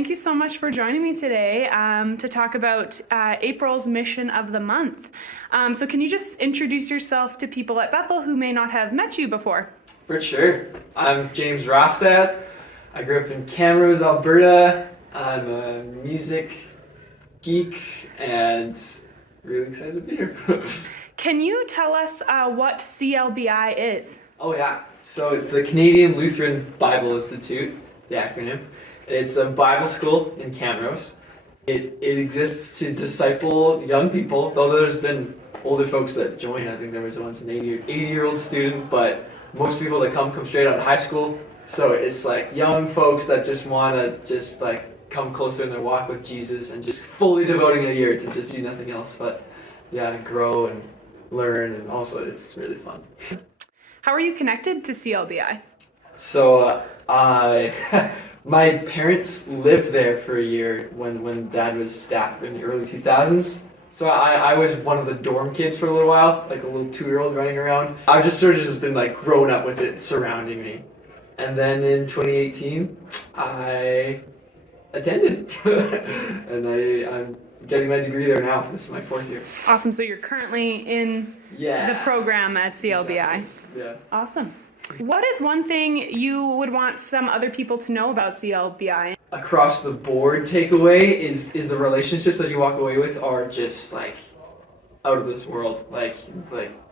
thank you so much for joining me today to talk about April's Mission of the Month. So can you just introduce yourself to people at Bethel who may not have met you before? For sure. I'm James Rostad. I grew up in Camrose, Alberta. I'm a music geek and really excited to be here. Can you tell us what CLBI is? Oh yeah, so it's the Canadian Lutheran Bible Institute, the acronym. It's a Bible school in Camrose. It exists to disciple young people, though there's been older folks that join. I think there was once an 80-year-old student, but most people that come straight out of high school. So it's like young folks that just want to come closer in their walk with Jesus and just fully devoting a year to just do nothing else but grow and learn, and also it's really fun. How are you connected to CLBI? So my parents lived there for a year when Dad was staff in the early 2000s. So I was one of the dorm kids for a little while, like a little 2-year-old running around. I've just sort of just been like growing up with it surrounding me. And then in 2018, I attended, and I'm getting my degree there now. This is my 4th year. Awesome. So you're currently in the program at CLBI. Exactly. Yeah. Awesome. What is one thing you would want some other people to know about CLBI? Across the board takeaway is the relationships that you walk away with are just like out of this world. Like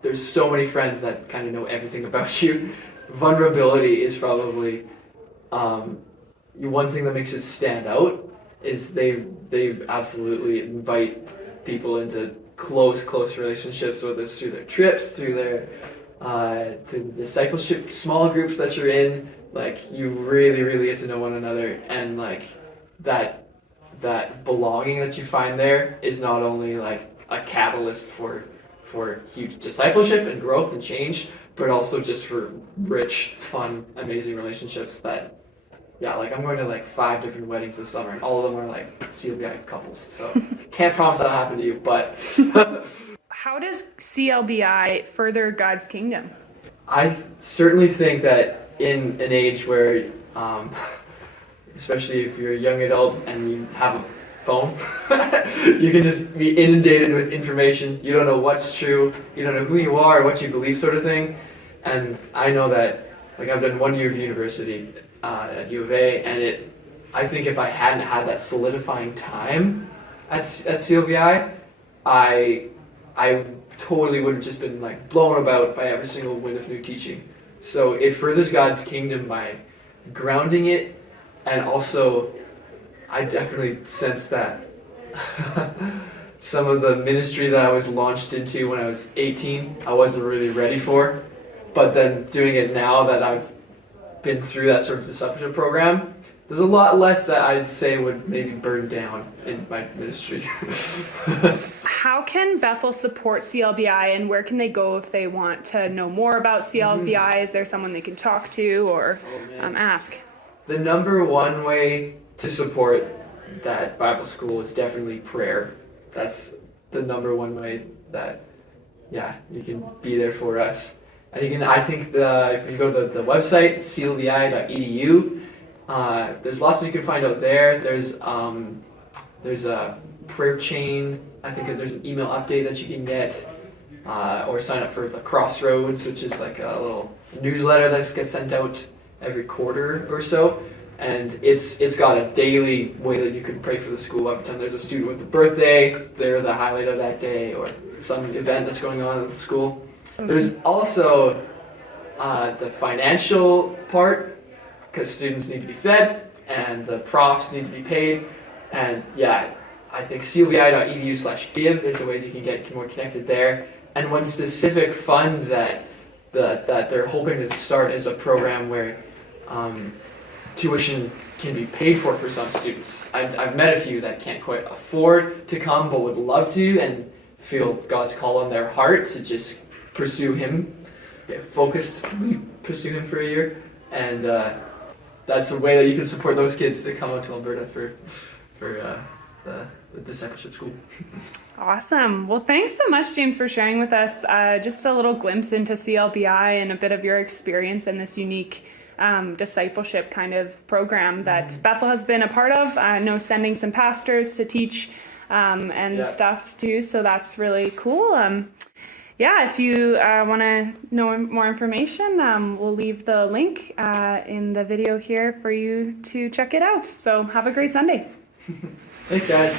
there's so many friends that kind of know everything about you. Vulnerability is probably one thing that makes it stand out. Is they absolutely invite people into close relationships, whether it's through their trips, through their through the discipleship small groups that you're in. Like you really get to know one another, and like that belonging that you find there is not only like a catalyst for huge discipleship and growth and change, but also just for rich, fun, amazing relationships that like I'm going to like 5 different weddings this summer, and all of them are like CLBI couples. So can't promise that'll happen to you, but How does CLBI further God's kingdom? I certainly think that in an age where, especially if you're a young adult and you have a phone, you can just be inundated with information. You don't know what's true. You don't know who you are or what you believe, sort of thing. And I know that, like, I've done 1 year of university at U of A, and I think if I hadn't had that solidifying time at CLBI, I totally would have just been like blown about by every single wind of new teaching. So it furthers God's kingdom by grounding it, and also I definitely sense that some of the ministry that I was launched into when I was 18, I wasn't really ready for. But then doing it now that I've been through that sort of discipleship program, there's a lot less that I'd say would maybe burn down in my ministry. How can Bethel support CLBI, and where can they go if they want to know more about CLBI? Is there someone they can talk to or ask? The number one way to support that Bible school is definitely prayer. That's the number one way that, you can be there for us. And you can, I think if you go to the website, clbi.edu, there's lots that you can find out there. There's a prayer chain. I think there's an email update that you can get, or sign up for the Crossroads, which is like a little newsletter that gets sent out every quarter or so. And it's got a daily way that you can pray for the school. Every time there's a student with a birthday, they're the highlight of that day, or some event that's going on at the school. There's also the financial part, because students need to be fed and the profs need to be paid. And I think clbi.edu/give is the way that you can get more connected there. And one specific fund that they're hoping to start is a program where tuition can be paid for some students. I've met a few that can't quite afford to come but would love to, and feel God's call on their heart to just pursue Him, focusedly pursue Him for a year. And that's a way that you can support those kids to come out to Alberta for the discipleship school. Awesome. Well, thanks so much, James, for sharing with us just a little glimpse into CLBI and a bit of your experience in this unique discipleship kind of program that Bethel has been a part of. I know sending some pastors to teach and stuff too, so that's really cool. If you want to know more information, we'll leave the link in the video here for you to check it out. So have a great Sunday. Thanks, guys.